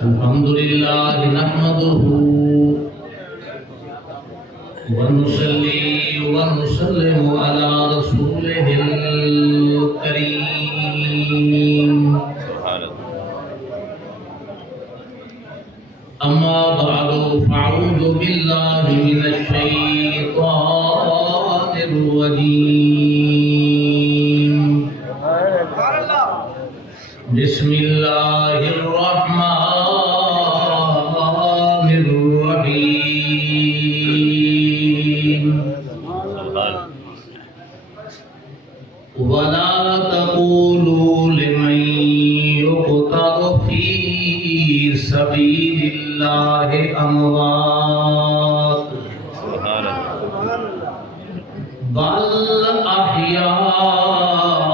الحمد لله نحمده ونصلي ونسلم على رسوله الكريم أما بعد فأعوذ بالله من الشيطان الرجيم بسم الله الرحمن الرحيم ولا تقولوا لمن يقتل في سبيل الله أموات بل أحياء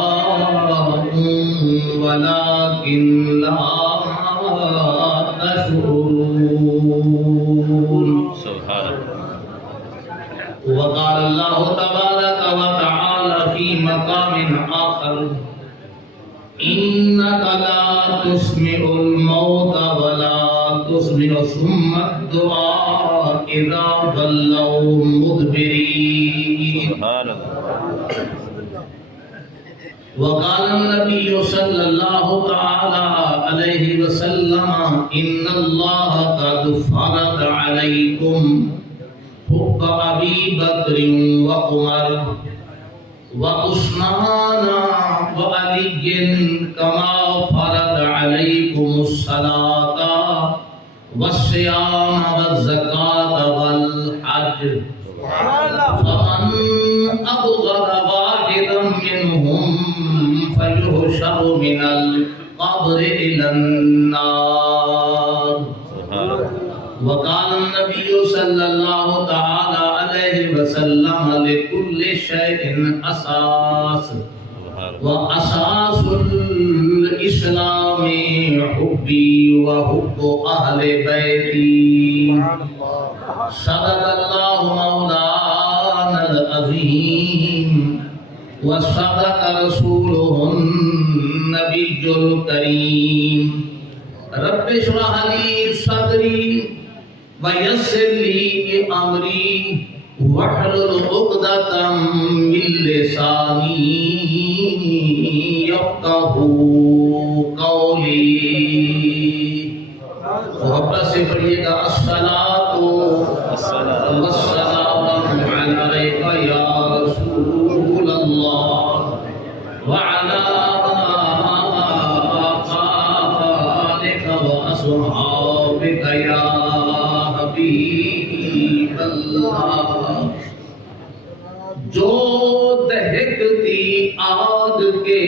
ولكن لا تشعرون. وقال الله تبارك وتعالى في مقام آخر إنك لا تسمع الموت ولا تسمع صم الدعاء إذا ولوا مدبرين. وقال النبي صلى الله تعالى عليه وسلم إن الله قد فرض عليكم حب أبي بكر وعمر وعثمان وعلي كما فرض عليكم الصلاة والصيام والزكاة والحج فمن أبغض واحدا منهم فيحشر من القبر إلى النار. وقال النبي صلى الله تعالى عليه وسلم لكل شيء أساس وأساس الإسلام حبي وحب أهل بيتي. صدق الله مولانا العظيم وصدق رسوله النبي الكريم. رب اشرح لي صدري ويسر لي أمري واحلل عقدة من لساني يفقهوا قولي. محبت سے پڑھیے گا الصلاۃ والسلام علیک یا رسول اللہ وعلی آلک وأصحابک یا حبیب اللہ. جو دہکتی آگ کے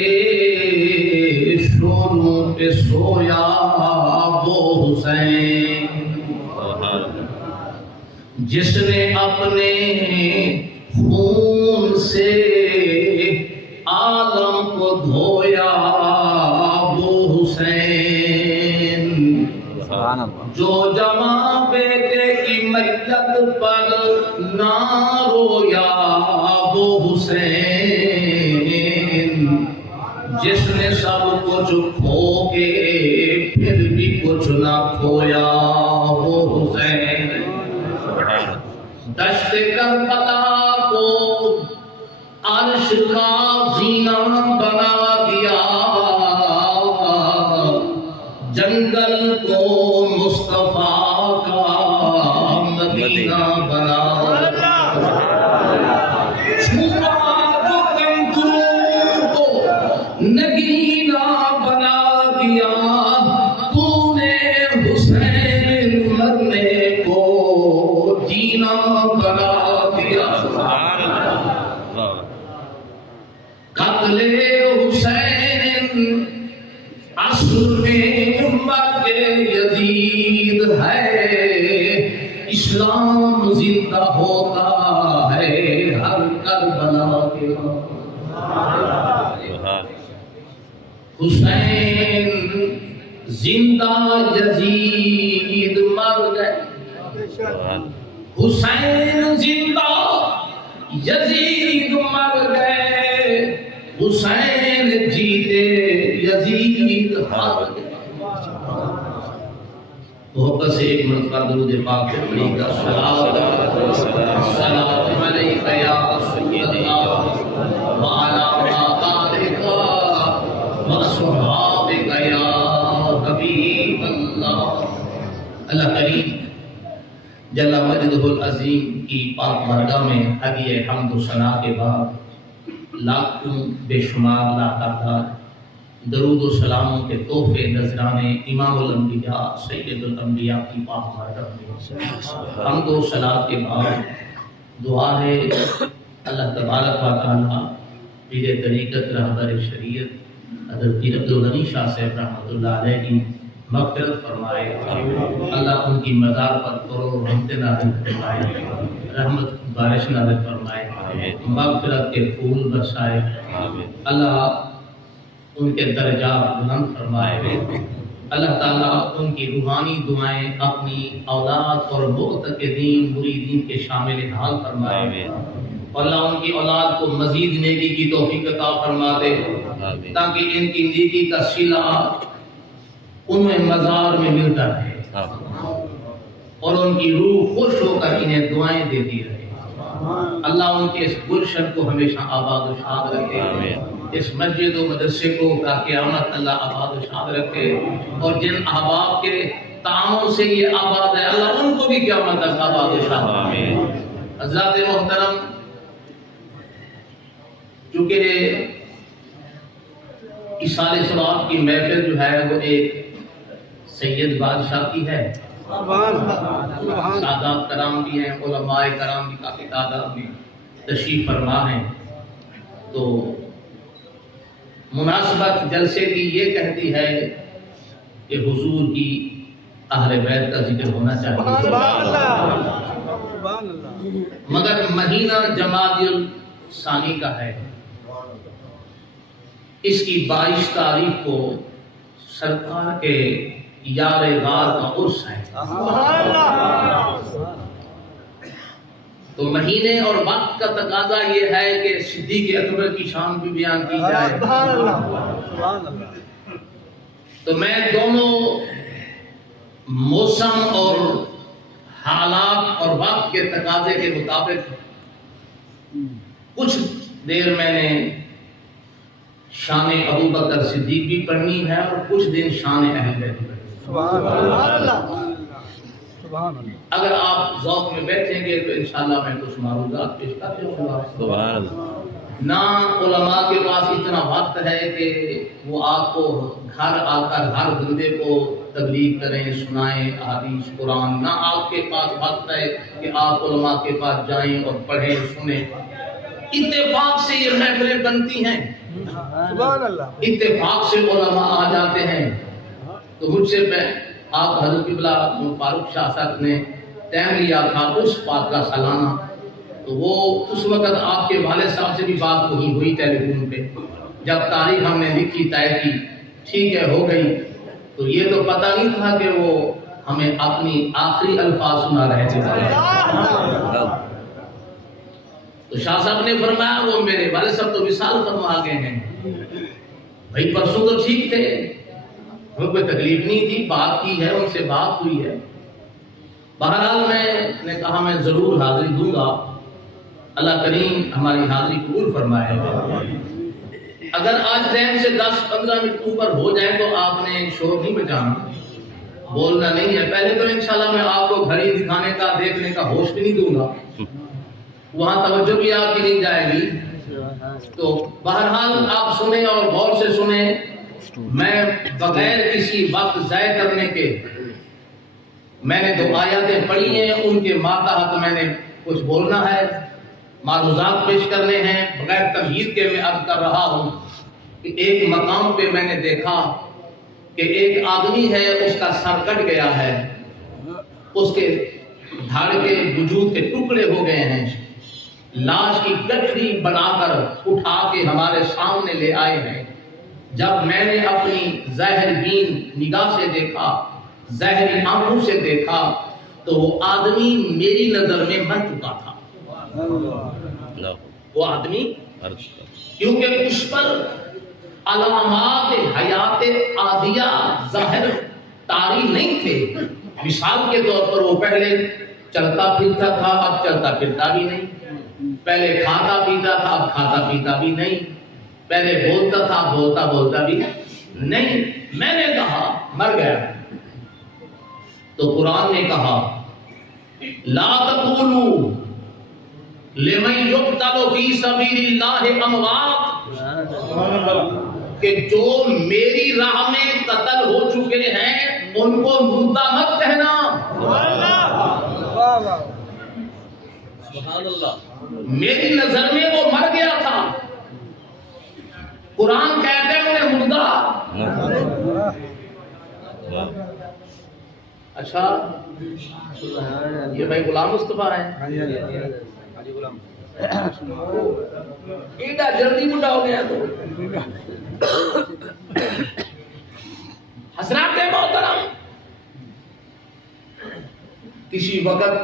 شعلوں پہ سویا وہ حسین جس نے اپنے خون سے عالم کو دھویا وہ حسین. جو جمع بیٹے کی میت پر نہ رویا وہ حسین جس نے سب کچھ کھو کے پھر بھی کچھ نہ کھویا وہ حسین. دشت کربلا کو عرش کا زینہ بنا دیا جنگل کو مصطفیٰ کا مدینہ بنا دیا. چھپا وہ کمزور کو نگینہ بنا دیا تو نے حسین مرنے کو جینا بنا دیا. قتل حسین اصل میں مرگ یزید ہے. اسلام زندہ ہوتا ہے ہر کربلا کے وقت. حسین زندہ یزید مر گئے. حسین زندہ یزید مر گئے. حسین جیتے یزید ہار گئے. محبت سے ایک مرتبہ درود پاک کو پڑھیے گا. السلام علیکم یا سیدنا وعلی آلک وصحابک یا حبیب اللہ. اللہ کریم جل مجدہ العظیم کی پاک بارگاہ میں حدیع حمد و ثنا کے بعد لاکھوں بے شمار لاتعداد درود و سلاموں کے تحفے نذرانے امام الانبیاء سید الانبیاء کی پاک بارگاہ میں حمد و ثنا کے بعد دعا ہے اللہ تبارک و تعالی پیر طریقت رہبر شریعت حضرت پیر عبدالغنی شاہ صاحب رحمۃ اللہ علیہ کی مغفرت فرمائے. اللہ ان کی مزار پر کروڑ رحمت نازل فرمائے, رحمت بارش نازل فرمائے, مغفرت کے پھول برسائے. اللہ ان کے درجات بلند فرمائے. اللہ تعالیٰ ان کی روحانی دعائیں اپنی اولاد اور معتقدین مریدین کے شامل حال فرمائے. اللہ ان کی اولاد کو مزید نیکی کی توفیق عطا فرما دے تاکہ ان کی نیکی کا صلہ انہیں مزار میں ملتا رہے اور ان کی روح خوش ہو کر انہیں دعائیں دیتی رہے. اللہ ان کے اس گلشن کو ہمیشہ آباد و شاد رکھے, اس مسجد و مدرسے کو تا قیامت اللہ آباد و شاد رکھے, اور جن احباب کے تعاون سے یہ آباد ہے اللہ ان کو بھی قیامت تک آباد و شاد رکھے. حضرات محترم, چونکہ اصال ثواب کی محفل جو ہے وہ ایک سید بادشاہ کی ہے, سادات کرام بھی ہیں, علماء کرام بھی کافی تعداد میں تشریف فرما ہیں, تو مناسبت جلسے کی یہ کہتی ہے کہ حضور کی اہل بیت کا ذکر ہونا چاہیے. مگر مہینہ جمادی الثانی کا ہے, اس کی 22 تاریخ کو سرکار کے یار غار کا عرس ہے. تو مہینے اور وقت کا تقاضا یہ ہے کہ صدیق اکبر کی شان بھی بیان کی جائے. تو میں دونوں موسم اور حالات اور وقت کے تقاضے کے مطابق کچھ دیر میں نے شان ابو بکر صدیق بھی پڑھنی ہے اور کچھ دن شان اہل بیت بھی. اگر آپ ذوق میں بیٹھیں گے تو انشاءاللہ میں کچھ معروضات پیش کرتے ہوں. نہ علماء کے پاس اتنا وقت ہے کہ وہ آپ کو گھر آ کر ہر بندے کو تبلیغ کریں, سنائیں احادیث قرآن. نہ آپ کے پاس وقت ہے کہ آپ علماء کے پاس جائیں اور پڑھیں سنیں. اتفاق سے یہ محفلیں بنتی ہیں, اتفاق سے علماء آ جاتے ہیں. تو مجھ سے آپ حضرت قبلہ فاروق شاہ صاحب نے ٹائم لیا تھا اس بات کا سالانہ, تو وہ اس وقت آپ کے والد صاحب سے بھی بات وہی ہوئی ٹیلی فون پہ. جب تاریخ ہم نے لکھی طے کی, ٹھیک ہے ہو گئی, تو یہ تو پتہ نہیں تھا کہ وہ ہمیں اپنی آخری الفاظ سنا رہے تھے. تو شاہ صاحب نے فرمایا وہ میرے والد صاحب تو وصال فرما گئے ہیں, بھائی پرسوں تو ٹھیک تھے, ہمیں کوئی تکلیف نہیں تھی, بات کی ہے, ان سے بات ہوئی ہے. بہرحال میں نے کہا میں ضرور حاضری دوں گا, اللہ کریم ہماری حاضری قبول فرمائے. اگر آج ٹائم سے 10-15 منٹ اوپر ہو جائے تو آپ نے شور نہیں بچانا, بولنا نہیں ہے. پہلے تو انشاءاللہ میں آپ کو گھڑی دکھانے کا دیکھنے کا ہوش بھی نہیں دوں گا, وہاں توجہ بھی آپ کی نہیں جائے گی. تو بہرحال آپ سنیں اور غور سے سنیں. میں بغیر کسی وقت ضائع کرنے کے میں نے 2 آیاتیں پڑھی ہیں, ان کے ماتحت میں نے کچھ بولنا ہے, معروضات پیش کرنے ہیں. بغیر تمہید کے میں عرض کر رہا ہوں کہ ایک مقام پہ میں نے دیکھا کہ ایک آدمی ہے, اس کا سر کٹ گیا ہے, اس کے دھاڑ کے وجود کے ٹکڑے ہو گئے ہیں. لاش کی گٹھڑی بنا کر اٹھا کے ہمارے سامنے لے آئے ہیں. جب میں نے اپنی ظاہر بین نگاہ سے دیکھا, ظاہری آنکھوں سے دیکھا, تو وہ آدمی میری نظر میں مر چکا تھا. وہ آدمی, کیونکہ اس پر علامات حیات عادیہ ظاہر طاری نہیں تھے, مثال کے طور پر وہ پہلے چلتا پھرتا تھا، اب چلتا پھرتا بھی نہیں، پہلے کھاتا پیتا تھا، اب کھاتا پیتا بھی نہیں، پہلے بولتا تھا، اب بولتا بولتا بھی نہیں۔ میں نے کہا مر گیا، تو قرآن نے کہا لا تقولوا لمن یقتل فی سبیل اللہ اموات، کہ جو میری راہ میں قتل ہو چکے ہیں ان کو مردہ مت کہنا۔ سبحان اللہ، میری نظر میں وہ مر گیا تھا، قرآن کہتے ہیں انہیں مردہ۔ اچھا یہ بھائی غلام مصطفیٰ ہیں، ایڈا جلدی بڑھا ہو گیا تو حضرات محترم، کسی وقت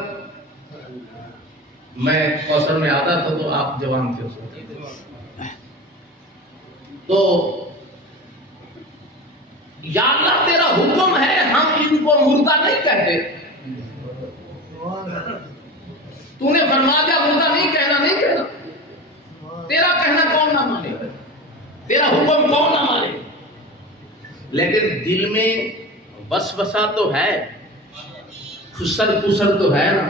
میں کوثر میں آتا تھا تو آپ جوان تھے اس وقت، تو یا اللہ تیرا حکم ہے ہم ان کو مردہ نہیں کہتے، تو نے فرما دیا مردہ نہیں کہنا، نہیں کہنا، تیرا کہنا کون نہ مانے، تیرا حکم کون نہ مانے، لیکن دل میں وسوسہ تو ہے، خسر پسر تو ہے نا،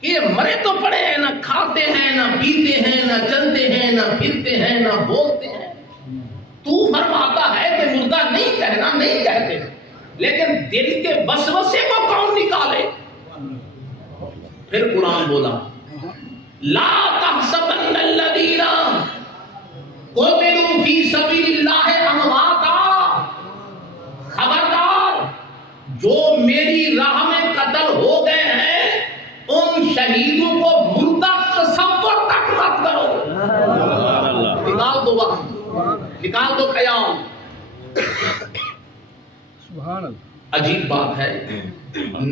کہ مرے تو پڑے ہیں، نہ کھاتے ہیں، نہ پیتے ہیں، نہ چلتے ہیں، نہ پھرتے ہیں، نہ بولتے ہیں، تو فرماتا ہے کہ مردہ نہیں کہنا، نہیں کہتے، لیکن دل کے وسوسے کو کون نکالے؟ پھر قرآن بولا لا تحسبن الذین قتلوا فی سبیل اللہ امواتا، خبردار جو میری راہ میں قتل ہو گئے ہیں ان شہیدوں کو مردہ تصور تک مت کرو۔ نکال دو وہاں، نکال دو خیال۔ عجیب بات ہے،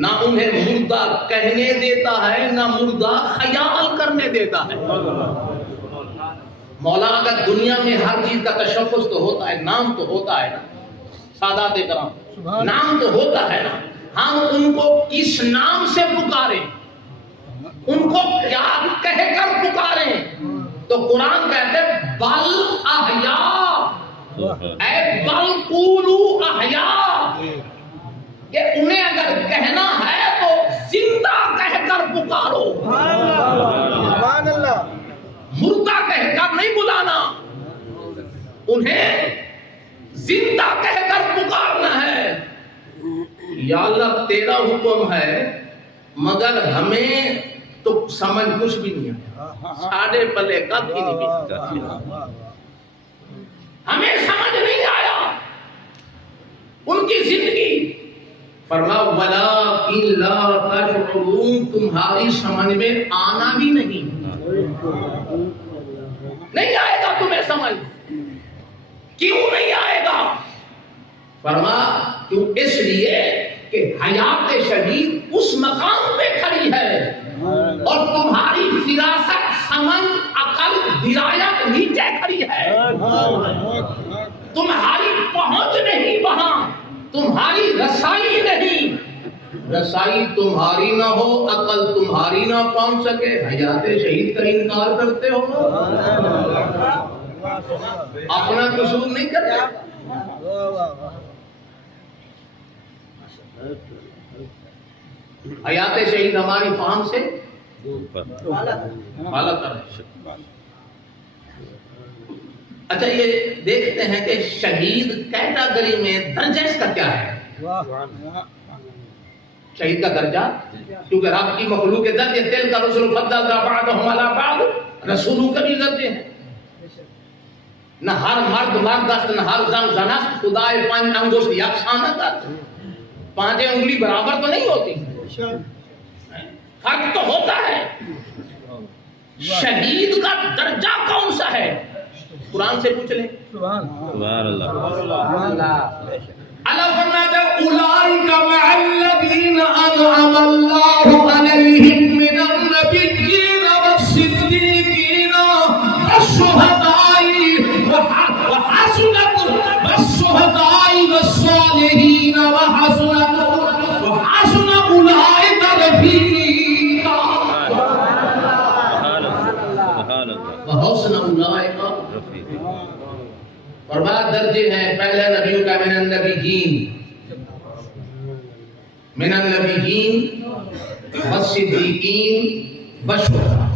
نہ انہیں مردہ کہنے دیتا ہے، نہ مردہ خیال کرنے دیتا ہے۔ مولا اگر دنیا میں ہر چیز کا تشخص تو ہوتا ہے، نام تو ہوتا ہے نا، سادات کرام نام تو ہوتا ہے نا، ہم ان کو کس نام سے پکاریں، ان کو کیا کہہ کر پکاریں؟ تو قرآن کہتے ہیں بل احیاء، اے بل قولوا احیاء، کہ انہیں اگر کہنا ہے تو زندہ کہہ کر پکارو، سبحان اللہ، مردہ کہہ کر نہیں بلانا، انہیں زندہ کہہ کر پکارنا ہے۔ یا اللہ تیرا حکم ہے مگر ہمیں تو سمجھ کچھ بھی نہیں آیا، ساڑھے پلے کا بھی نہیں، ہمیں سمجھ نہیں آیا ان کی زندگی۔ فرمایا وَلَٰكِن لَا تَشْعُرُونَ، تمہاری سمجھ میں آنا بھی نہیں آئے گا تمہیں سمجھ۔ کیوں نہیں آئے گا؟ فرمایا کیوں؟ اس لیے کہ حیات شہید اس مقام پہ کھڑی ہے اور تمہاری فراست، سمجھ، عقل، درایت نیچے کھڑی ہے، تمہاری پہنچ نہیں وہاں، تمہاری رسائی نہیں، رسائی تمہاری نہ ہو، عقل تمہاری نہ پہنچ سکے، حیات شہید کا انکار کرتے ہو، اپنا قصور نہیں کرتے۔ حیات شہید ہماری فہم سے بالا کر ہے۔ اچھا یہ دیکھتے ہیں کہ شہید کیٹاگری میں درجہ اس کا کیا ہے؟ شہید کا درجہ، کیونکہ رب کی مخلوق کے درجے تل کا رسول فضلنا بعضهم علی بعض، رسولوں کا بھی درجے ہیں، نہ ہر مرد مرد است، نہ ہر زن زن است، خدائے پنج انگشت یکساں نہ کرتے، پانچیں انگلی برابر تو نہیں ہوتی، فرق تو ہوتا ہے۔ شہید کا درجہ کون سا ہے؟ قرآن سے پوچھ لیں۔ سبحان اللہ۔ اللہ فرماتا ہے اولئک مع الذین انعم اللہ علیہم من النبیین والصدیقین والشہداء وحسن والصالحین وحسن النبیین والصدیقین والشہداء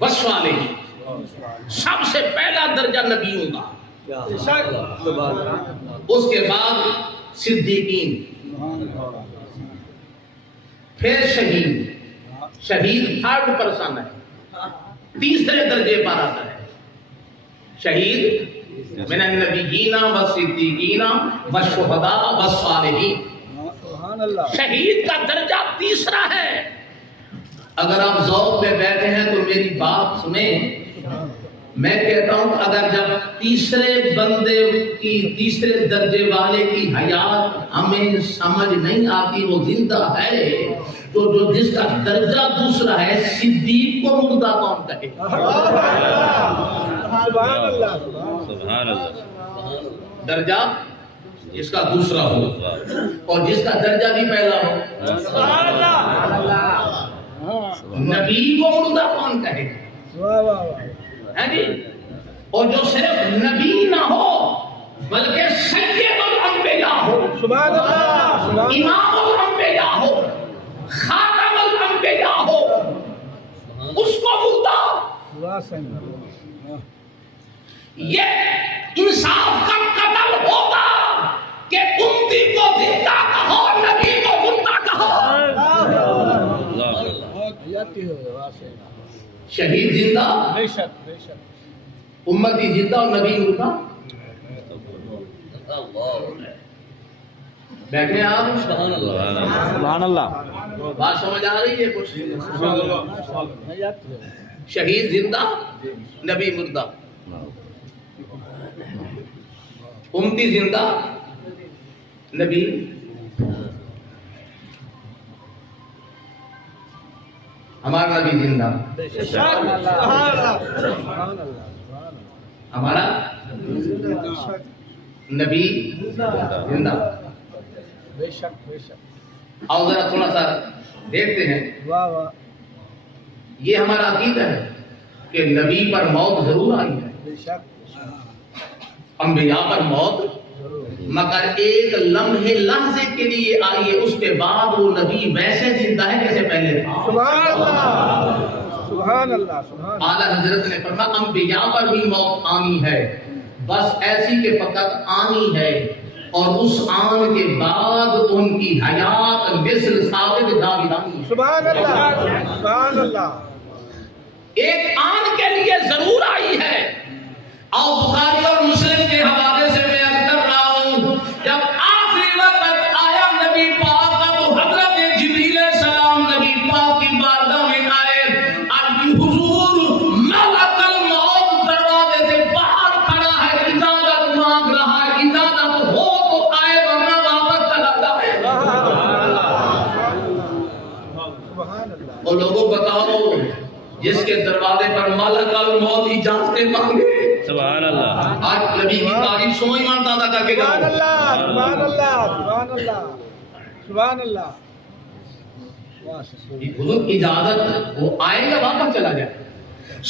والصالحین. سب سے پہلا درجہ نبیوں کا، اس کے بعد صدیقین، پھر شہید. شہید تھرڈ پرسن ہے، تیسرے درجے پر آتا ہے. شہید من النبیین والصدیقین والشہداء والصالحین. شہید کا درجہ تیسرا ہے. اگر آپ ذوق میں بیٹھے ہیں تو میری بات سنیں. میں کہتا ہوں اگر جب تیسرے بندے کی، تیسرے درجے والے کی حیات ہمیں سمجھ نہیں آتی، وہ زندہ ہے، تو جو جس کا درجہ دوسرا ہے صدیق کو مردہ کون کہے؟ سبحان اللہ. درجہ جس کا دوسرا ہو اور جس کا درجہ بھی پہلا ہو. نبی کو مردہ کون کہے؟ ہے جی. اور جو صرف نبی نہ ہو بلکہ سید الانبیاء ہو، امام الانبیاء ہو، خاتم الانبیاء ہو، اس کو مردہ. یہ انصاف کا قتل ہوگا کہ امتی کو زندہ کہو، نبی کو مردہ کہو. شہید زندہ، امتی زندہ اور نبی مردہ. بیٹھے آپ. سبحان اللہ. بات سمجھ آ رہی ہے کچھ؟ شہید زندہ، نبی مردہ. امتی زندہ، نبی. ہمارا نبی زندہ، ہمارا نبی زندہ. آؤ ذرا تھوڑا سا دیکھتے ہیں. یہ ہمارا عقیدہ ہے کہ نبی پر موت ضرور آئی ہے، انبیاء پر موت، مگر ایک لمحے لحظے کے لیے آئی ہے. اس کے بعد وہ نبی ویسے زندہ ہے جیسے پہلے تھا. اعلیٰ حضرت نے فرمایا انبیاء پر بھی موت آنی ہے، بس ایسی کہ فقط آنی ہے، اور اس آن کے بعد ان کی حیات مثل ثابت جاویدانی. سبحان اللہ. ایک آن کے لیے ضرور آئی ہے. اور بخاری اور مسلم کے حوالے سے میں عرض کر رہا ہوں، جب آخری وقت آیا نبی پاک کا تو حضرت جبریل السلام نبی پاک کی بارگاہ میں آئے. حضور ملک الموت دروازے سے باہر کھڑا ہے، اجازت مانگ رہا ہے، اجازت ہو تو آئے ورنہ واپس چلا جائے. اور لوگوں بتاؤ جس کے دروازے پر ملک الموت اجازتیں مانگے. سبحان اللہ. آج نبی کی تعریف سنو ایمان دادا کر کے سبحان اللہ. حضور اجازت وہ آئے گا واپس چلا جائے.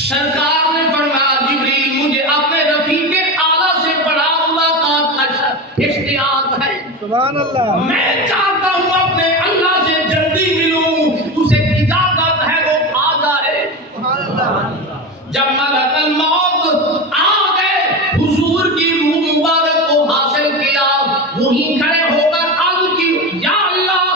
سرکار نے فرمایا جبریل مجھے اپنے رفیق اعلیٰ سے بڑا ملاقات کا اشتیاق ہے. سبحان اللہ. میں چاہتا ہوں اپنے اللہ سے جلدی ملوں. اسے اجازت ہے وہ آ جائے. جب ملک الموت آ گئے حضور کی روح مبارک کو حاصل کیا، وہیں کھڑے ہو کر عرض کی یا اللہ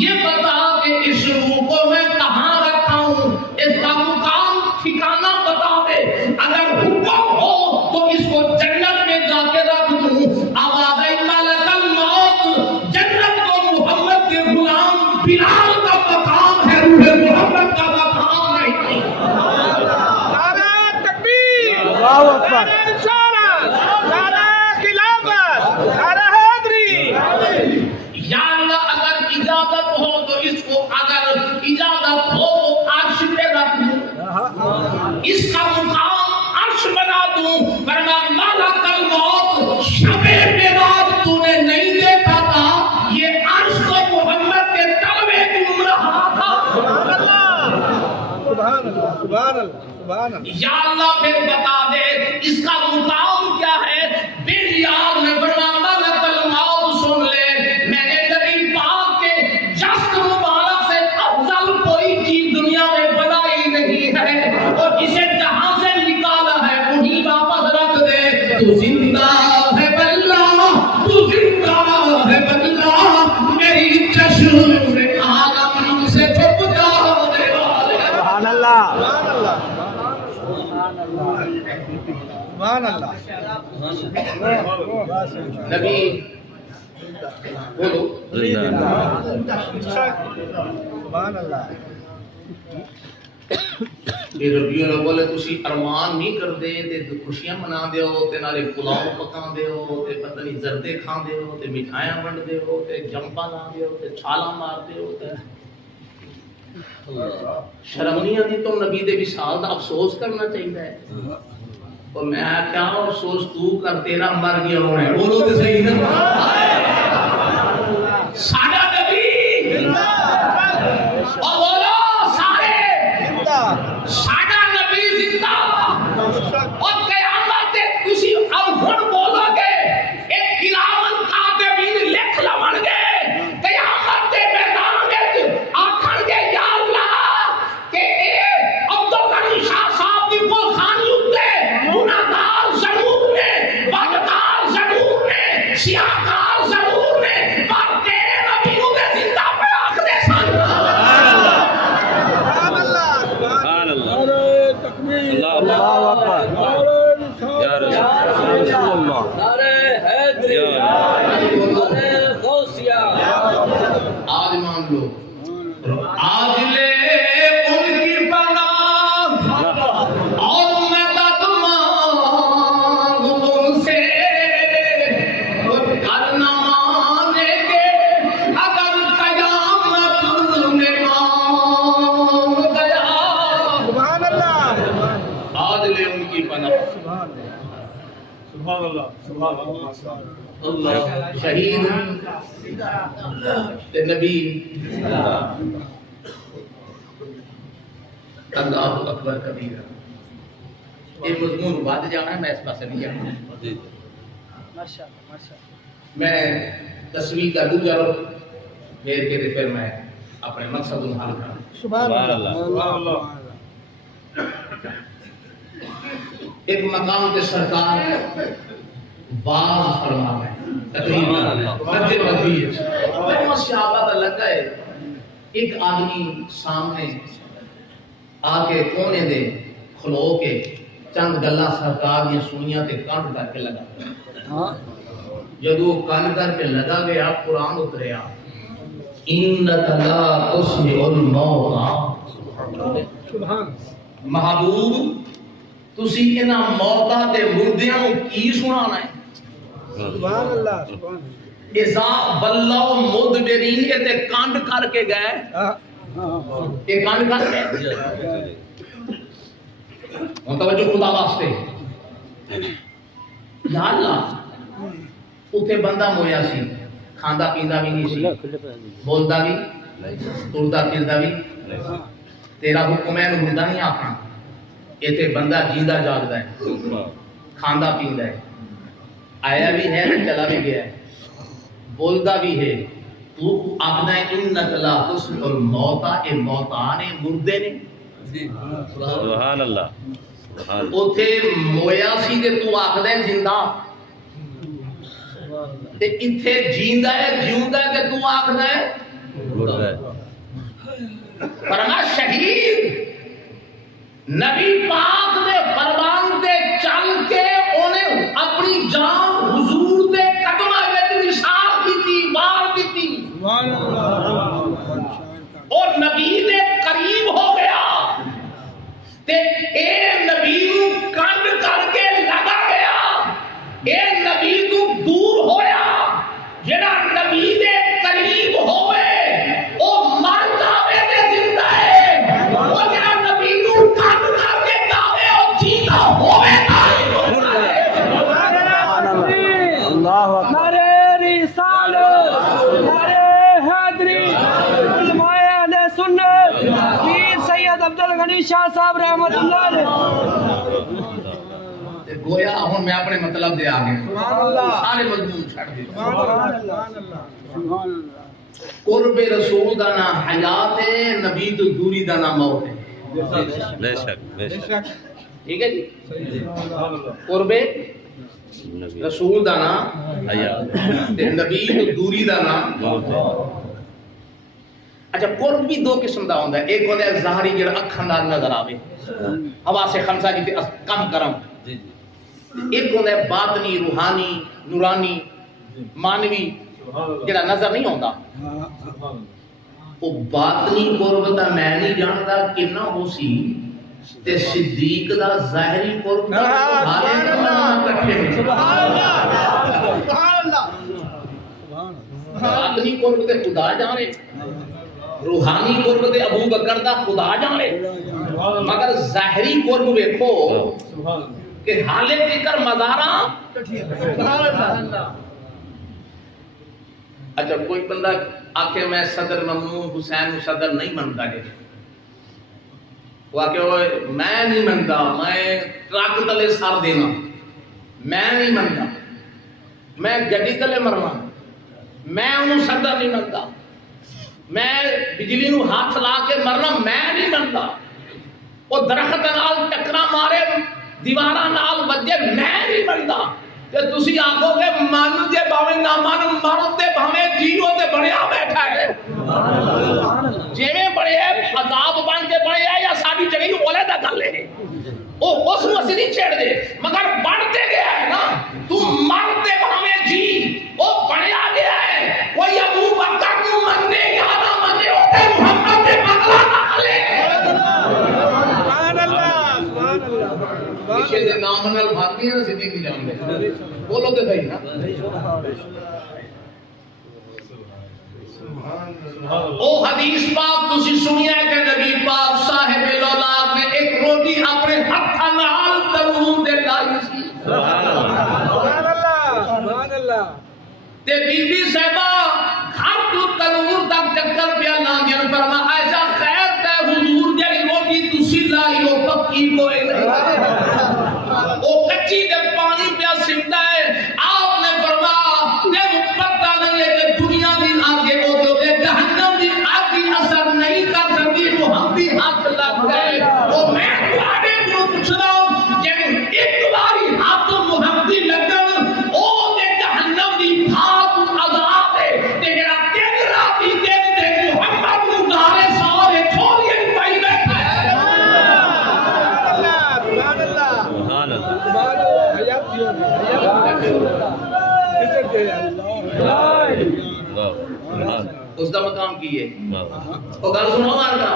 یہ بتا کہ اس روح کو میں کہاں رکھا ہوں، اس کا مقام ٹھکانہ بتا دے، اگر حکم ہو تو اس کو جنت میں جا کے رکھ دوں. آواز آئی ملک الموت جنت کو محمد کے غلام بلال کا مقام ہے، روح محمد کا مقام نہیں. اللہ اکبر. یا اللہ اگر اجازت ہو تو اس کو، اگر اجازت ہو تو عرش پہ رکھ دوں، اس کا مقام عرش بنا دوں. ورنہ ملک الموت شب معراج تو نے نہیں دیکھا تھا، یہ عرش کو محمد کے تلوے گھوم رہا تھا. سبحان اللہ. یا اللہ پھر بتا دے اس کا مقام کیا ہے. بے نیاز میں فرمایا سبحان اللہ نبی بولو سبحان اللہ یہ ربیع الاول تسی ارمان نہیں کرتے تے خوشیاں منا دیو تے نالے پلاؤ پکان دیو تے پتہ نہیں زردے کھان دیو تے مٹھائیاں ونڈ دیو تے جمپا لا دیو تے چھالاں مار دیو تے شرم نہیں آتی تو نبی دے وصال دا افسوس کرنا چاہیے ہے اور میں کیا افسوس تو کر تیرا مر گیا ہونا ہے بولو تے صحیح نا ساڈا نبی اور بولو سارے ساڈا نبی زندہ اور قیامت تے تسی اب ہن بولو گے ایک کرامن کاتبین لکھ لون گے قیامت دے میدان وچ آکھن گے یا اللہ کہ اے عبدالغنی شاہ صاحب دی کول خانی اُتے گناہگار ضرور نے بدکار ضرور نے سیاہکار ضرور نے پر تیرے نبی نوں تے زندہ پہ آکھدے سن سبحان اللہ سبحان اللہ نعرہ تکبیر اللہ اکبر نعرہ یا رسول اللہ نعرہ حیدری یا نعرہ غوثیہ آج مان لو آج لے ان کی پناہ اور مدد مانگوں ان سے اور کل نہ مانیں گے اگر قیامت میں مان گیا سبحان اللہ آج لے ان کی پناہ سبحان اللہ سبحان اللہ شہید تے نبی اللہ اکبر کبیرہ یہ مضمون بعد جانا ہے میں اس پاس نہیں جانا میں تصویر کا دوسرا رخ پھیر کے تے پھر میں اپنے مقصد کو حل کروں سبحان اللہ سبحان اللہ ایک مقام تے سرکار باز فرما ہے تقریباً مسجد نبوی ہے میں صحابہ کا لگا ہے ایک آدمی سامنے آ کے کونے دے کھلو کے چند گلاں سرکار دی سنیاں تے کان کر کے لگا جدو کان کر کے لگا گیا قرآن اتریا انک لا تسمع الموتى سبحان محبوب تسی انہاں موتاں تے مردیاں نوں کی سنانا ہے سبحان اللہ سبحان اذا بلو مدبرین کے تے کانڈ کر کے گئے یہ کانڈ کر کے ان توجہ خدا واسطے یا اللہ اتھے بندہ مویا سی کھاندا پیندا بھی نہیں سی بولدا بھی ٹردا پھردا بھی تیرا حکم ہے مردہ نہیں آکھنا ایتھے بندہ جیندا جاگدا ہے کھاندا پیندا ہے آیا بھی ہے چلا بھی گیا ہے بولدا بھی ہے تو آخنا ہے انک لا تسمع الموتى اے موتان مردے نے سبحان اللہ سبحان اوتھے مویا سی تے تو آخدا ہے زندہ تے ایتھے جیندا ہے جیوندا ہے تے تو آخدا ہے اللہ فرما شہید نبی پاک دے فرمان تے چل کے اونے اپنی جان حضور دے قدماں وچ نثار کیتی مار دتی سبحان اللہ اور نبی دے قریب ہو گیا تے اے نبی نوں کنڈ کر کے لگا گیا اے نبی تو دور ہویا جڑا نبی دے قریب ہوئے او مر جاوے تے زندہ ہے او جڑا نبی نوں کنڈ کر کے جاوے او جیندا ہوے اللہ نعرہ رسالت نعرہ حیدری علماء اہل سنت پیر سید عبدالغنی شاہ صاحب رحمۃ اللہ علیہ گویا ہن میں اپنے مطلب دے آگے سارے مضمون چھڑ دے قرب رسول دا نام حیات ہے نبی تو دوری دا نام موت ہے بے شک بے شک ٹھیک ہے جی قرب نبی رسول دا نام حیات تے نبی تو دوری دا نام موت ہے اچھا قرب بھی دو قسم دا ہوندا ہے ایک ہوندا ہے ظاہری جڑا اکھاں نال نظر آوے حواس خمسہ جتے کم کرم جی جی ایک ہوتا ہے باطنی روحانی نورانی مانوی جڑا نظر نہیں آتا وہ باطنی قرب دا میں نہیں جانتا کنا ہو سی تے صدیق دا ظاہری قرب دا باطنی قرب تے خدا جانے روحانی قرب تے ابو بکر دا خدا جانے مگر ظاہری قرب ویکھو کہ حالے تکر مزاراں اچھا کوئی بندہ آکے میں صدر ممنون حسین صدر نہیں منتا جی وہ آکے میں نہیں منتا میں ٹرک تلے سر دینا میں نہیں منتا میں گڈی تلے مرنا میں انہوں صدر نہیں منتا میں بجلی نو ہاتھ لا کے مرنا میں نہیں منتا وہ درخت نال ٹکرا مارے دیوارہ نال وجے میں نہیں منتا کہ تسی آنکھوں کے من دے باویں نہ من مرد دے باویں جیو دے بڑیا بیٹھا ہے جیویں بڑے عذاب بن کے بڑے یا ساری جگہ بولے دا گل ہے او اس نو اسی نہیں چھیڑ دے مگر بڑھتے گیا ہے نا تو مرد دے باویں جی او بڑیا گیا ہے کوئی ابو بکر نو مننے یا نہ مننے او تے محمد دے بدلا نہ لے سبحان اللہ سبحان اللہ پیچھے دے نام نال بھاگتی ہیں صدیق دی جان دے بولو تے صحیح نا او حدیث پاک تسی سنیا کہ نبی پاک صاحب الاولاد نے ایک روٹی اپنے ہاتھ نال تنور دے لائی سی سبحان اللہ تے بی بی صاحبہ گھر تو تنور تک چکر پیا لانگے فرما ایسا خیر تے حضور جڑی روٹی تسی لائی او پکی کوئی نہیں او کچی دے پانی پیا سمتا ہے آپ نے فرمایا تے پتہ نہیں ہے کہ دنیا دی آگے وہ دے جہنم دی آگ کی اثر نہیں کر سکتی وہ ہم بھی ہاتھ لگ گئے وہ میں تمہارے کو پوچھ رہا ہوں کہ ایک باری ہاتھ محمدی لگن او دے جہنم دی بھاگ عذاب ہے تے جڑا تین راتی دے محمد مدارے سارے چھوڑیے پائی بیٹھا ہے سبحان اللہ سبحان اللہ سبحان اللہ حیات دیو کدھر گئے اللہ اس کا مقام کی ہے اللہ وہ گل سنو مارتا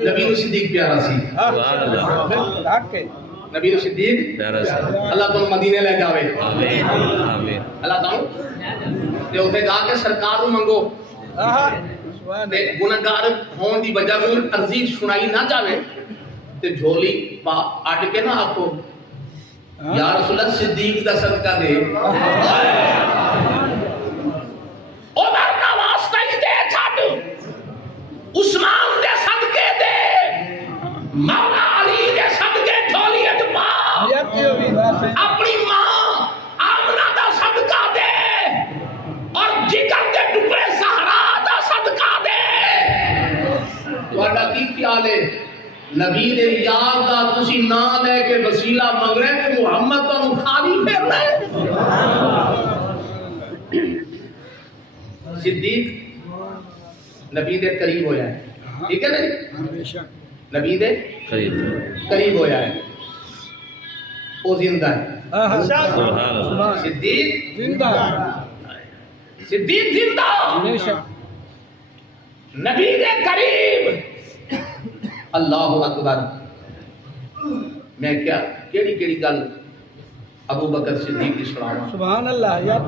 نبی صدیق پیارا سی سبحان اللہ حق ہے نبی صدیق پیارا سی اللہ کو مدینے لے جاوے آمین آمین اللہ تعالی تے اوتھے جا کے سرکار نو منگو سبحان تے گنہگار ہون دی وجہ کوئی عرضی سنائی نہ جاوے تے جھولی اٹ کے نہ آکھو یا رسول اللہ صدیق دا صدقہ دے عمر دا واسطہ ہی دے چھڈ عثمان دے صدقے دے مولا علی دے صدقے جھولی اٹ پا حیات دیو بھی اپنی ماں آمنہ دا صدقہ دے اور جگر دے ٹکڑے سہرا دا صدقہ دے تہاڈا کی خیال ہے نبی دے یار دا تسی نام لے کے وسیلہ منگ رہے کہ محمد تانوں خالی پھر رہے صدیق نبی دے قریب ہویا ہے ٹھیک ہے نا جی نبی دے قریب ہویا ہے وہ زندہ ہے سبحان اللہ صدیق زندہ صدیق زندہ نبی دے قریب اللہ اکبر میں کیا کیڑی کیڑی گل ابو بکر صدیق کی سناواں سبحان اللہ حیات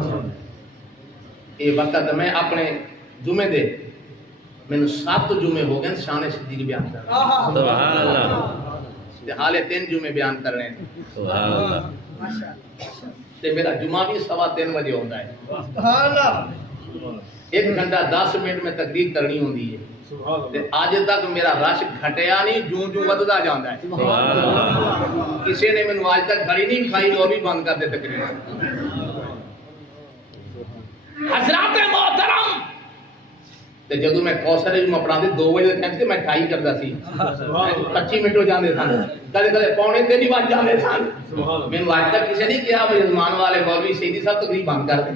اے وقت میں اپنے جمعے دے میں 7 جمعے ہو گئے شان صدیق بیان کر سبحان اللہ تے حالے 3 جمعے بیان کر رہے ہیں سبحان اللہ تے میرا جمعہ بھی 3:15 بجے ہوتا ہے سبحان اللہ 1 گھنٹہ 10 منٹ میں تقریر کرنی ہوندی ہے تے آج تک میرا رش گھٹیا نہیں جوں جوں وددا جاندا ہے سبحان اللہ کسی نے مینوں آج تک گھڑی نہیں کھائی وہ بھی بند کر دے تقریر حضرات محترم تے جدوں میں کوثر میں پڑھا دے 2 بجے تک تے میں 2:30 کردا سی 25 منٹ ہو جاندے سن کدے کدے پونے 3 بج جاندے سن مینوں آج تک کسی نے کہا بھائی زمان والے مولوی سیدھی صاحب تقریر بند کر دے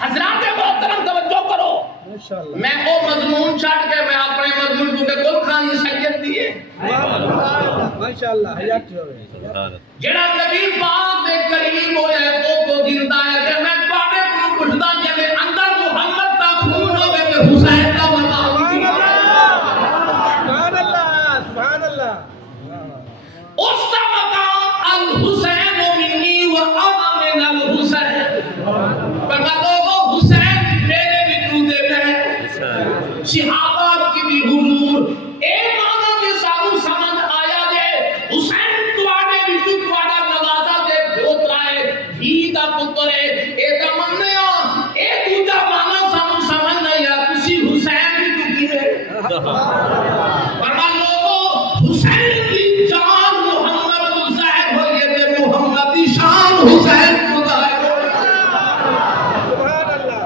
حضرات محترم توجہ کرو ماشاءاللہ میں وہ مضمون چھڑ کے میں اپنے مضمون کو گل خانی سید دیے ماشاءاللہ حیات ہوئے سبحان اللہ جڑا نبی پاک دے قریب ہویا ہے او کو زندہ ہے کہ میں تواڈے کو پوچھدا جے اندر محمد دا خون ہوے تے حسین دا مقام سبحان اللہ سبحان اللہ اس کا مقام الحسین منی و انا من الحسین فرما لوگو حسین میرے وجود میں صحابہ کی بھی حضور اے مانا کے سانو سمجھ آیا دے حسین تواڈے وچ تواڈا نوازا دے پوترا ہے بھی دا پتر ہے اے دا منیا اے دوجا مانا سانو سمجھ نہیں آ کسی حسین بھی کیویں فرما لوگو حسین کی جان محمد کو ظاہر ہو گئے تے محمد کی شان حسین کو ظاہر ہو گئی سبحان اللہ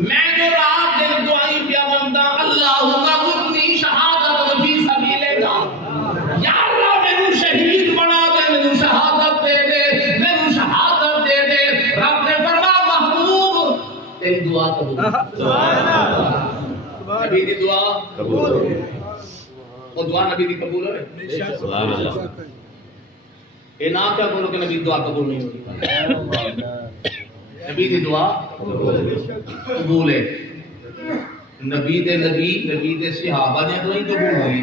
میں جو رات دن دعائیں پیا بندا اللہم ارزقنی شہادت فی سبیل اللہ یا اللہ میرے شہید بنا دے میرے شہادت دے دے میرے شہادت دے دے رب نے فرمایا محبوب تیری دعا قبول سبحان اللہ نبی دی دعا قبول وہ دعا نبی دی قبول ہوئے سبحان اللہ اے نہ کیا بولو کہ نبی دعا قبول نہیں ہوتی نبی دی دعا قبول ہے نبی دے صحابہ نے دعائیں قبول ہوئی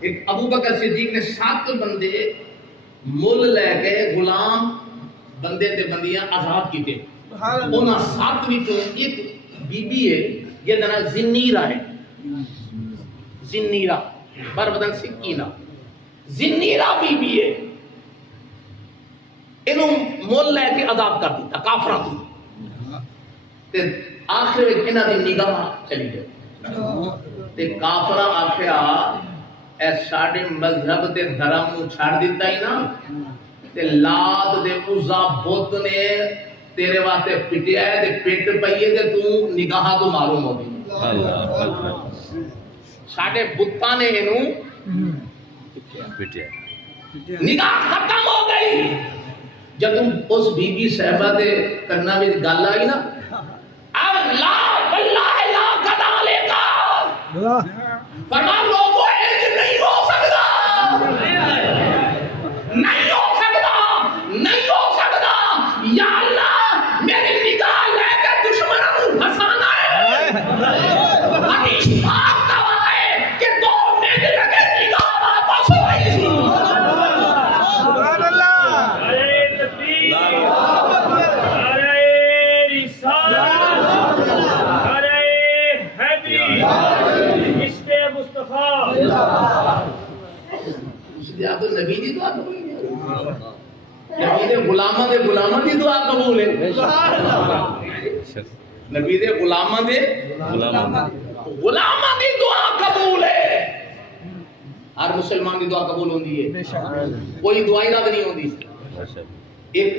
ایک ابو بکر صدیق نے 7 بندے مول لے کے غلام بندے تے بندیاں آزاد کیتے انہاں 7 وچوں ایک بی بی ہے یہ نام زنیرہ ہے زنیرہ بر بدن سکینہ زنیرہ بی بی ہے انہوں مول لے کے عذاب کر دیتا کافرہ کو تے آخر ایک انہاں دی نگاہ چلی گئی تے کافرہ آخیا اے ساڑے مذہب تے دھرم نو چھاڑ دیتا ہی نا تے لات دے عزا بت نے تیرے واسطے پٹیا ہے تے پٹ پئیے تے تو نگاہ تو معلوم ہو گئی اللہ اکبر ساڑے بتاں نے انہوں بٹیا نگاہ ختم ہو گئی جب اس بی بی صاحبہ دے کرنا بھی گل آئی نا اب لا واللہ لا کذالک فرمان لوگوں ایک نہیں ہو سکتا نہیں ہو سکتا نہیں ہو سکتا یا اللہ میری نگاہ لے کر دشمنوں کو ہنسانا ہے حدیث پاک گواہ ہے کہ 2 منٹ لگے نگاہ واپس ہوئی تھی سبحان اللہ نبی دی دعا قبول نبی دے غلاماں دی دعا قبول ہے نبی دے غلاماں دی دعا قبول ہے ہر مسلمان دی دعا قبول ہوندی ہے کوئی دعا ہی رد نہیں ہوندی ایک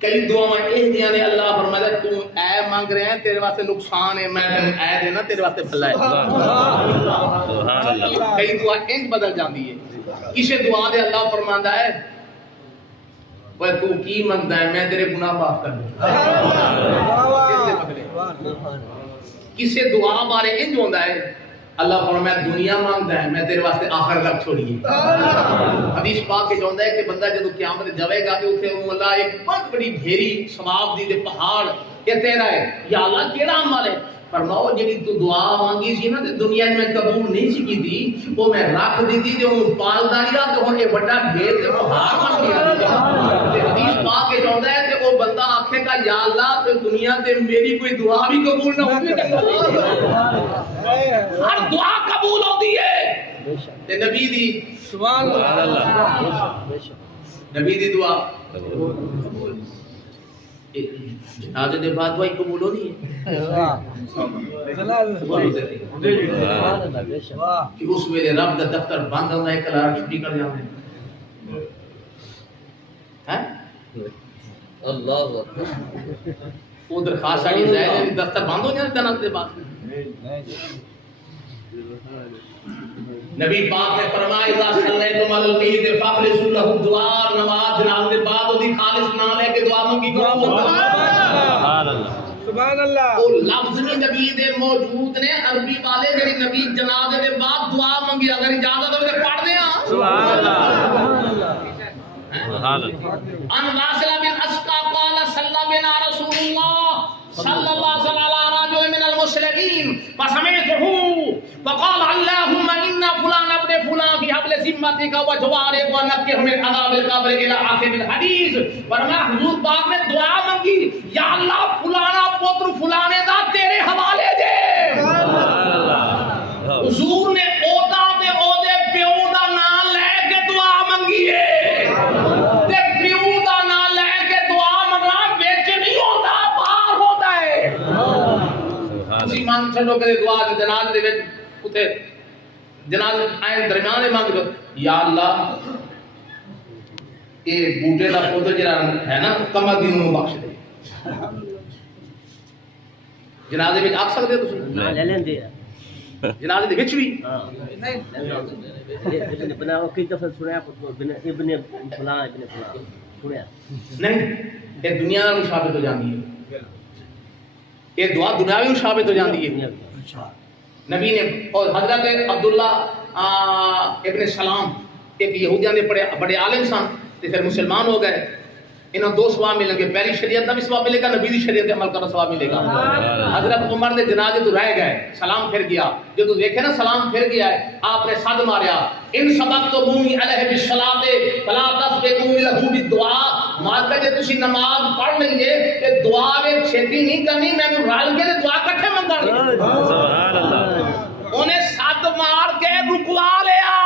کئی دعائیں اس دیاں نے اللہ فرمایا تو اے مانگ رہے ہیں تیرے واسطے نقصان ہے میں اے دینا تیرے واسطے بھلا ہے سبحان اللہ کئی دعا انج بدل جاندی ہے کسے دعا دے اللہ فرماندا ہے وہ تو کی منگدا ہے میں تیرے گناہ معاف کر دوں کسے دعا بارے انج ہوندا ہے اللہ فرمایا دنیا مانگدا ہے میں تیرے واسطے آخر رکھ چھوڑی ہے حدیث پاک کے جوندا ہے کہ بندہ جب قیامت جاوے گا تے اوتھے اللہ ایک بہت بڑی ڈھیری ثواب دی تے پہاڑ یہ تیرا ہے یا اللہ کیڑا عمل ہے فرماؤ جڑی تو دعا مانگی سی نا تے دنیا میں قبول نہیں سی کیتی وہ میں رکھ دیتی تے وہ پالدا رہیا تے ہن یہ بڑا ڈھیر تے پہاڑ بن گیا تے حدیث پاک کے جوندا ہے کہ وہ بندہ آکھے گا یا اللہ تے دنیا تے میری کوئی دعا بھی قبول نہ ہوئی ہر دعا قبول ہوتی ہے تے نبی دی سبحان اللہ نبی دی دعا جنازے دے بعد دعا قبول ہونی ہے کہ اس ویلے رب دا دفتر بند ہوندا ہے کلار چھٹی کر جاندے ہیں اللہ اکبر وہ درخواست آئی زائد دفتر بند ہو جاندے جنازے دے بعد نبی پاک نے فرمایا اذا صلیتم علی المیت فاخلصوا له الدعاء نماز جنازے دے بعد دی خالص نام لے کے دعا مانگی کرو سبحان اللہ سبحان اللہ وہ لفظ بھی نبی دے موجود نے عربی والے جڑی نبی جنازے دے بعد دعا منگی اگر اجازت ہوے تے پڑھ دیاں سبحان اللہ سبحان اللہ ان واصل بن اسقا قال صلى بنا رسول الله صلى الله عليه وسلم على رجل من المسلمين فسمعته فقال اللهم ان فلان ابن فلان في حبل ذمتك وجوارك ونقه من عذاب القبر الى اخر الحديث فرمایا حضور پاک نے دعا مانگی یا اللہ فلانا پتر فلانے دا تیرے حوالے دے حضور نے اودا تے اودے پیو دا نام لے کے دعا منگی ہے تے پیو دا نام لے کے دعا منگنا وچ نہیں ہوندا باہر ہوندا ہے اسی مان چھڈو کہ دعا دے جناز دے وچ اوتے جناز آئے درمیان دے مانگ دو یا اللہ اے بوٹے دا پتر جڑا ہے نا کمر دی نوں بخش دے جنازے وچ آکھ سکدے تسی لے لیندے جنازے دے وچ بھی ابن بنا کئی دفعہ سنیا ابن فلاں ابن فلاں سنیا نہیں یہ دنیا نال ثابت ہو جاندی ہے یہ دعا دنیاوی ثابت ہو جاندی ہے نبی نے اور حضرت عبداللہ ابن سلام ایک یہودیاں دے بڑے عالم سن تے پھر مسلمان ہو گئے انہوں دو ثواب ملیں گے پہلی شریعت دا بھی ثواب ملے گا نبی دی شریعت عمل کرنا ثواب ملے گا حضرت عمر نے جنازے تو رہ گئے سلام پھر گیا جو تو دیکھے نا سلام پھر گیا ہے آپ نے صد ماریا ان سبقتمونی علیہ بالصلاۃ فلا تسبقونی لہ بالدعاء مار کے جے تسی نماز پڑھ لیں گے تے دعا وچ چھتی نہیں کرنی میں رل کے دعا کٹھے منگن سبحان اللہ انہیں صد مار کے رکوا لیا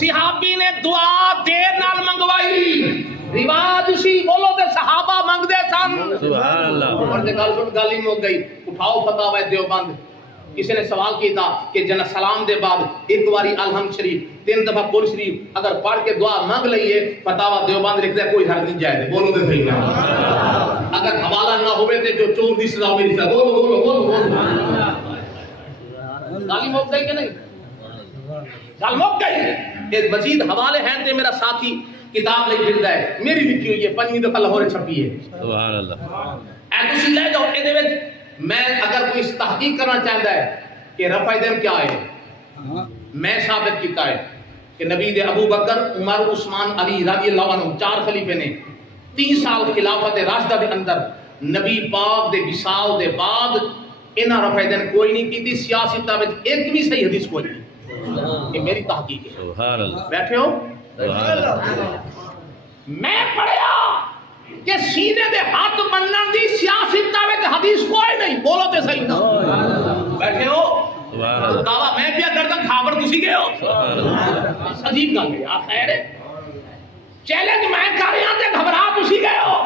صحابی نے دعا دیر نال منگوائی رواج سی بولو تے صحابہ منگ دے سن سبحان اللہ اور تے گل سن گل ہی مک گئی اٹھاؤ فتاوی دیوبند کسی نے سوال کیتا کہ جنا سلام دے بعد ایک واری الحمد شریف 3 دفعہ قل شریف اگر پڑھ کے دعا مانگ لئیے فتاوی دیوبند لکھدا ہے کوئی حرج نہیں جائز بولو تے صحیح نہ اگر حوالہ نہ ہوے تے جو چور دی سزا میری سزا بولو گل مک گئی کہ نہیں گل مک گئی ایک مزید حوالے ہیں تے میرا ساتھی کتاب لکھ پھردا ہے میری لکھی ہوئی ہے 5ویں دفعہ لاہور چھپی ہے سبحان اللہ اے تسی لے جاؤ اے دے وچ میں اگر کوئی تحقیق کرنا چاہتا ہے کہ رفع دین کیا ہے میں ثابت کیتا ہے کہ نبی دے ابو بکر عمر عثمان علی رضی اللہ عنہ 4 خلیفے نے 30 سال خلافت راشدہ دے اندر نبی پاک دے وصال دے بعد انہاں رفع دین کوئی نہیں کیتی سیاست وچ ایک بھی صحیح حدیث کوئی نہیں یہ میری تحقیق ہے سبحان اللہ بیٹھے ہو میں پڑھیا کہ سینے دے ہاتھ بنن دی سیاست وچ حدیث کوئی نہیں بولو تے صحیح نہ بیٹھے ہو سبحان اللہ دعویٰ میں کیا کرتا خبر تسی گئے ہو سبحان اللہ عجیب گل ہے آ خیر ہے چیلنج میں کر رہا تے گھبرا تسی گئے ہو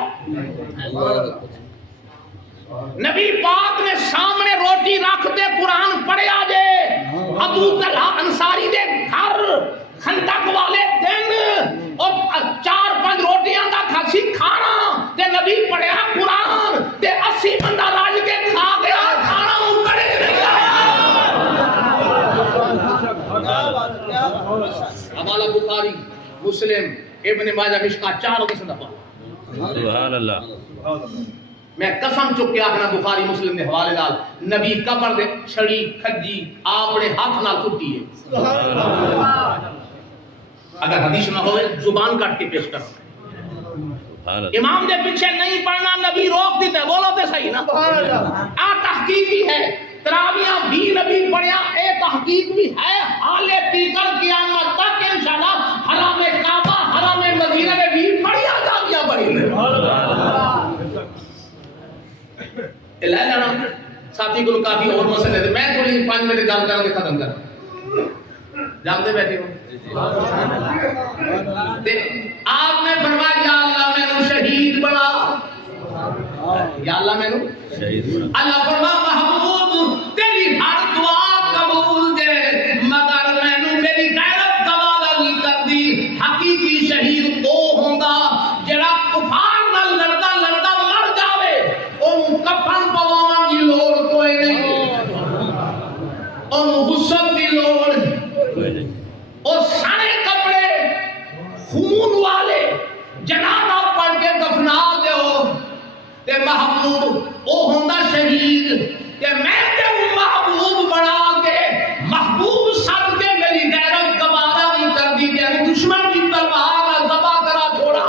نبی پاک نے سامنے روٹی رکھ دے قرآن پڑھیا جے ابو طلحہ انصاری دے گھر خندق والے دن اور 4-5 روٹیاں دا کھاسی کھانا تے نبی پڑھیا قرآن تے 80 بندہ راج کے کھا گیا کھانا ان کڑے نہیں آیا حوالہ بخاری مسلم ابن ماجہ مشکاۃ 4 دفعہ سبحان اللہ میں قسم چک کے آخنا بخاری مسلم نے حوالے نال نبی قبر دے چھڑی کھجی اپنے ہاتھ نال کٹی ہے اگر حدیث نہ ہوئے زبان کاٹ کے پیش کرو امام دے پیچھے نہیں پڑھنا نبی روک دیتا ہے بولو تے صحیح نا آ تحقیق بھی ہے تراویاں بھی نبی پڑھیا اے تحقیق بھی ہے حالے تیکر قیامت تک انشاءاللہ حرام کعبہ حرام مدینہ میں بھی پڑھیا جاگیا بڑھی لے لینا ساتھی کو کافی اور مسئلے تھے میں تھوڑی 5 منٹ گل کر کے ختم کر جانتے بیٹھے ہو آپ نے فرمایا یا اللہ میں نو شہید بنا یا اللہ میں نو شہید بنا اللہ فرما محبوب تیری ہر دعا قبول دے مگر میں نو میری غیرت گوارا نہیں کر دی حقیقی شہید او ہوندا جڑا کفار نال لڑدا لڑدا مر جاوے او کفن پواون دی لوڑ کوئی نہیں او غسل دی لوڑ اور سارے کپڑے خون والے جنازہ پڑھ کے دفنا دیو تے محبوب او ہوندا شہید کہ میں تے محبوب بنا کے محبوب سد کے میری غیرت گوارا نہیں کر دی تے دشمن کی تلوار ذبح کرا چھوڑا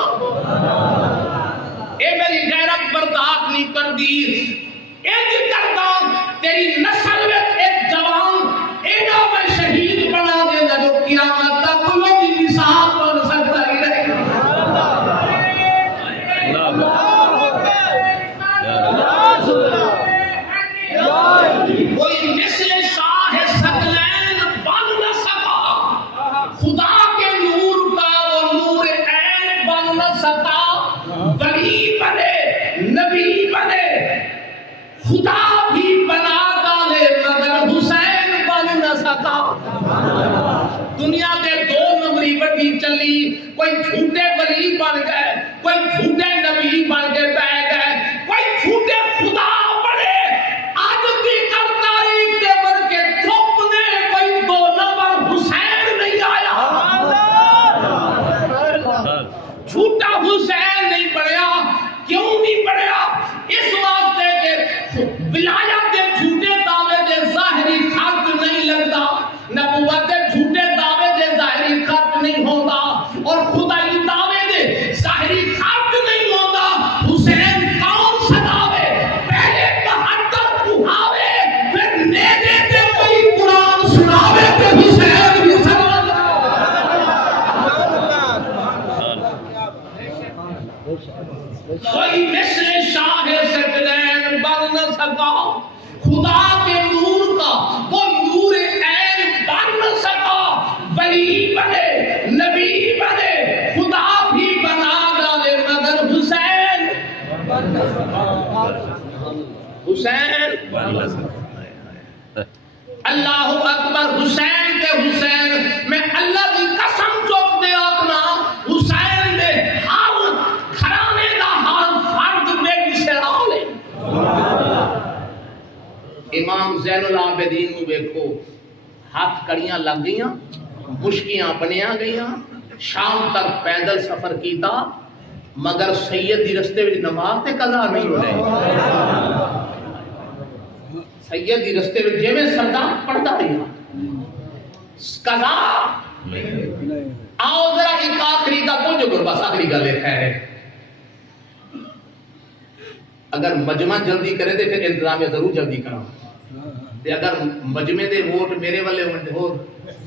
اے میری غیرت برداشت نہیں کر دی ایک کرتا تیری نسل میں ایک جوان ایڈا میں شہید بنا دے گا جو قیامت تک کوئی بھی مثال بن سکتا ہی نہیں کوئی مثل شاہ ثقلین بن نہ سکا خدا کے نور کا وہ نور عین بن نہ سکا ولی بنے نبی بنے خدا بھی بنا ڈالے مگر حسین بن نہ سکا دنیا کے دو نمبری بڑی چلی کوئی جھوٹے ولی بن گئے کوئی جھوٹے نبی بن کے بہ گئے کوئی جھوٹے خدا بنے آج بھی تاریخ کے بر کے چپ نے کوئی دو نمبر حسین نہیں آیا جھوٹا حسین نہیں بڑھیا کیوں نہیں بڑھیا اس واسطے کہ ولایت کے جھوٹے دعوے دے ظاہری خرچ نہیں لگتا نبوت کے جھوٹے دعوے دے ظاہری خرچ نہیں ہوتا اور خدائی دعوے دے ظاہری خرچ نہیں ہوتا حسین کون سداوے پہلے 72 کہاوے پھر نیدے تے کوئی قرآن سناوے تے حسین بھی کوئی مثل شاہ ثقلین بن نہ سکا خدا کے نور کا وہ نور عین بن نہ سکا ولی بنے نبی بنے خدا بھی بنا ڈالے مگر حسین اللہ اکبر حسین کے حسین میں اللہ کی قسم چوک دے اپنا حسین نے ہر گھرانے دا ہر فرد بے مثال ہے امام زین العابدین نو ویکھو ہاتھ کڑیاں لگ گئیاں مشکیاں بنیاں گئیاں شام تک پیدل سفر کیتا مگر سید دی رستے وچ نماز تے قضا نہیں ہوئے سید دی رستے وچ جویں سردار پڑھدا رہیا قضا آؤ ذرا ایک آخری کا تو جو بس آخری گل ہے اگر مجمع جلدی کرے تو پھر انتظامیہ ضرور جلدی کرا اگر مجمع دے ووٹ میرے والے ہو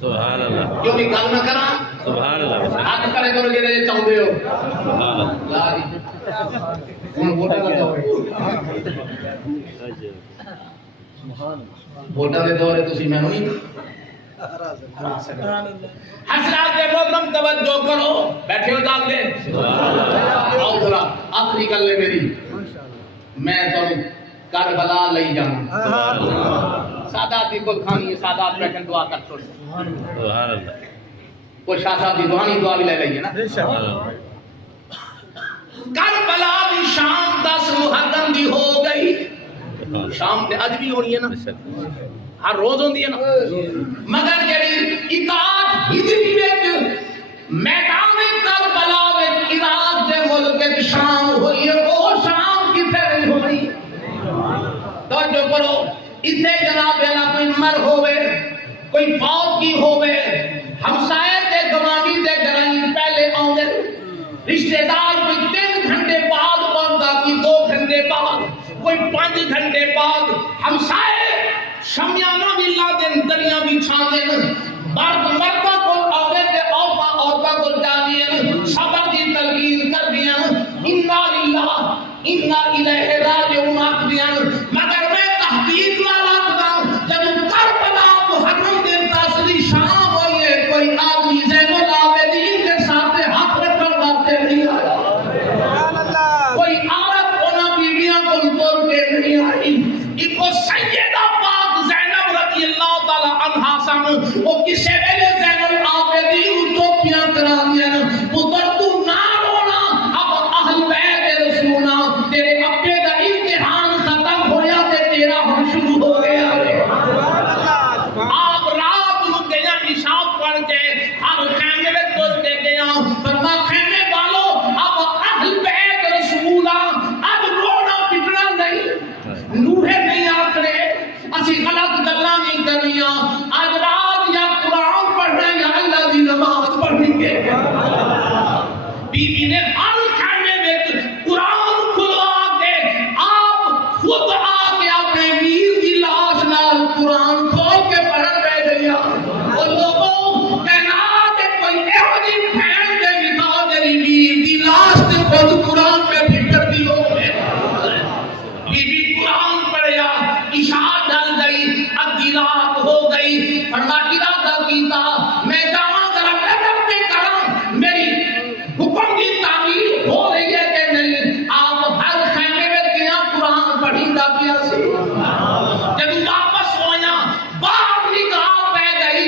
سبحان اللہ کیوں بھی گل نہ کرا سبحان اللہ ہاتھ کھڑے کرو جے چاہندے ہو سبحان اللہ لا جی ہن ووٹاں دا دور ووٹاں دے دور تسی مینوں نہیں حضرات محترم توجہ کرو بیٹھے ہو جاگ دے آؤ ذرا آخری گل ہے میری میں تو کربلا لئی جانا سادات دی کل کھانی ہے سادات بیٹھن دعا کر چھوڑ سبحان اللہ کوئی شاہ صاحب دی دعانی دعا بھی لے لئیے نا کربلا دی شام 10 محرم دی ہو گئی شام تے اج بھی ہونی ہے نا ہر روز ہوندی ہے نا مگر جڑی اطاعت ہجری وچ میدان کربلا وچ اطاعت دے ملک وچ شام ہوئی ہے او شام کتے نہیں ہونی توجہ کرو اتنے جناب اللہ کوئی مر ہوئے کوئی فوت کی ہوئے ہمسائے تے گوانی تے گرائیں پہلے آؤں رشتہ دار کوئی 3 گھنٹے بعد پہنچا کی 2 گھنٹے بعد کوئی 5 گھنٹے بعد ہمسائے شمیانہ بھی لا دیں دریاں بھی چھان دیں مرد مردہ کو آگے تے عورتہ کو جانیں صبر کی تلقین کر دیں انا للہ انا الیہ راجعون آخدیاں مگر میں تحقیق والا آخدا جب کربلا محرم دن تاثری شام ہوئی ہے کوئی آدمی زین العابدین کے ساتھ ہاتھ رکھن واسطے نہیں آیا کوئی عورت انہاں بیویاں کو توڑ کے نہیں آئی ایک کو سیدہ پاک زینب رضی اللہ تعالی عنہا سن وہ کسے ویلے زین العابدین ٹوپیاں کرا دیا پتر تو نہ رونا اب اہل بیت رسولہ تیرے ابے دا امتحان ختم ہویا تے تیرا ہم شروع ہو گیا آپ رات نو گیا حساب پڑھ کے ہر خیمے میں تر کے گیا فرما خیمے والو اب اہل بیت رسولہ اب رونا گیا سی جب واپس ہویا باہر نگاہ پہ گئی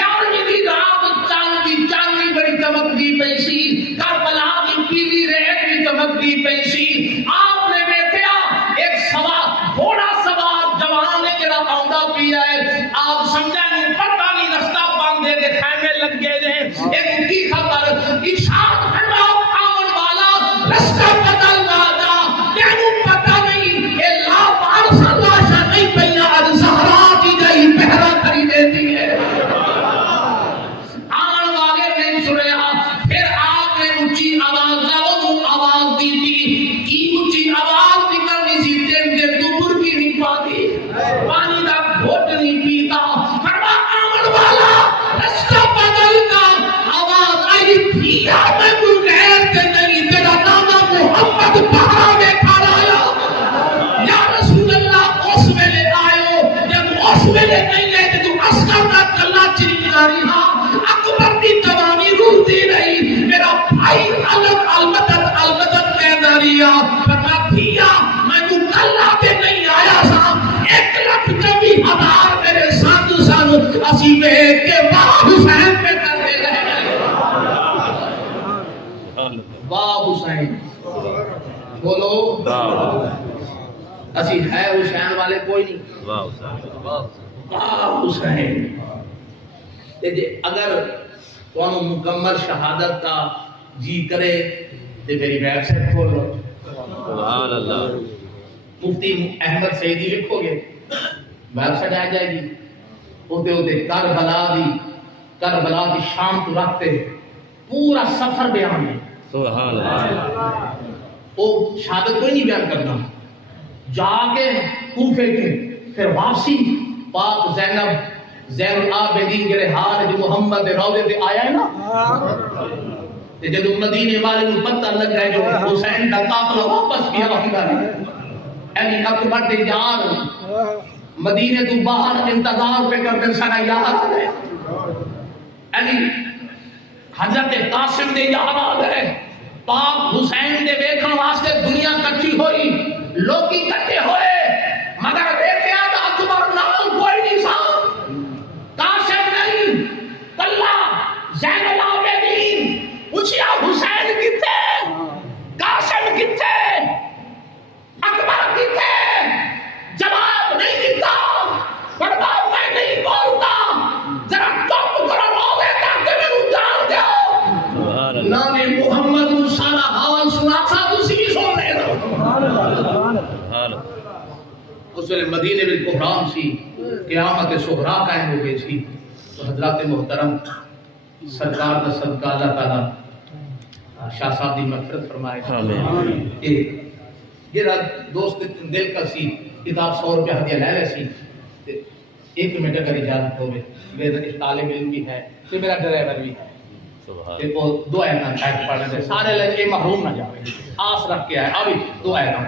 11ویں دی رات چاندنی بڑی چمکتی پئی سی کربلا کی پیلی ریت بھی چمکتی پئی سی آپ نے دیکھا ایک سوار گھوڑا سوار جوان ہے جڑا آندا پیا ہے آپ سمجھا نہیں پتہ نہیں رستہ باندھے دے خیمے لگ گئے نے ایک کی خبر ارشاد فرماؤ آمن والا رستہ بدل نہ جا تینوں پتہ نہیں اے لا پارسا لاشا نہیں پیا اج زہرا کی گئی پہرا کری دیتی ہے آمن والے نے سنیا پھر آپ نے اونچی آواز آواز دی تھی کی اونچی آواز نکلنی سی دن دے دوبر کی نہیں پاتی پانی دا گھوٹ نہیں پیتا فرما آمن والا رستہ بدل کا آواز آئی پھیا میں کوئی غیر سے نہیں تیرا نانا محمد پہاڑ میں کھڑا آیا یا رسول اللہ اس ویلے آئے جب اس ویلے نہیں ہے تو اسکر کا کلا چرکنا رہا اکبر کی جوانی روتی رہی میرا بھائی البتت کہنا رہا فرما پھیا میں تو کلا پہ نہیں آیا سا 1,20,000 میرے ساتھ اسی میں کے واہ حسین پہ کرتے رہے واہ حسین بولو اسی ہے حسین والے کوئی نہیں واہ حسین اگر تو مکمل شہادت کا جی کرے تو میری ویب سائٹ کھول لو سبحان اللہ مفتی احمد سعیدی لکھو گے ویب سائٹ آ جائے گی ہوتے کربلا کی شام تو رکھتے پورا سفر بیان ہے سبحان اللہ وہ شہادت کوئی نہیں بیان کرنا جا کے کوفے کے پھر واپسی پاک زین العابدین کے حال جو محمد روضے تے آیا ہے نا تے جب مدینے والے کو پتہ لگ گیا جو حسین کا قافلہ واپس کیا ہوندا ہے علی اکبر دے یار مدینے تو باہر انتظار پہ کرتے سارا یار ہے علی حضرت قاسم دے یار ہے پاک حسین دے ویکھن واسطے دنیا کٹھی ہوئی لوکی کٹھے ہوئے مگر ویکھیا تا اکبر نال کوئی نہیں سا قاسم نہیں کلا زین العابدین پوچھیا حسین کتے قاسم کتے اکبر کتے جواب نہیں دیتا فرما میں نہیں بولتا ذرا چپ کرو روے تاکہ میں جان دو نام محمد سارا حال سنا تھا اسی بھی سن رہے تھا اس ویلے مدینے میں بحران سی قیامت صغریٰ قائم ہو گئی تھی تو حضرات محترم سرکار کا صدقہ اللہ تعالی شاہ صاحب دی مغفرت فرمائے یہ دوست دل کا سی کتاب 100 روپے ہدیہ لے رہے سی 1 منٹ اگر اجازت ہوئے میرا طالب علم بھی ہے پھر میرا ڈرائیور بھی ہے دو ایتم پڑھنے سے سارے لڑکے محروم نہ جاوے آس رکھ کے آئے ابھی 2 ایتم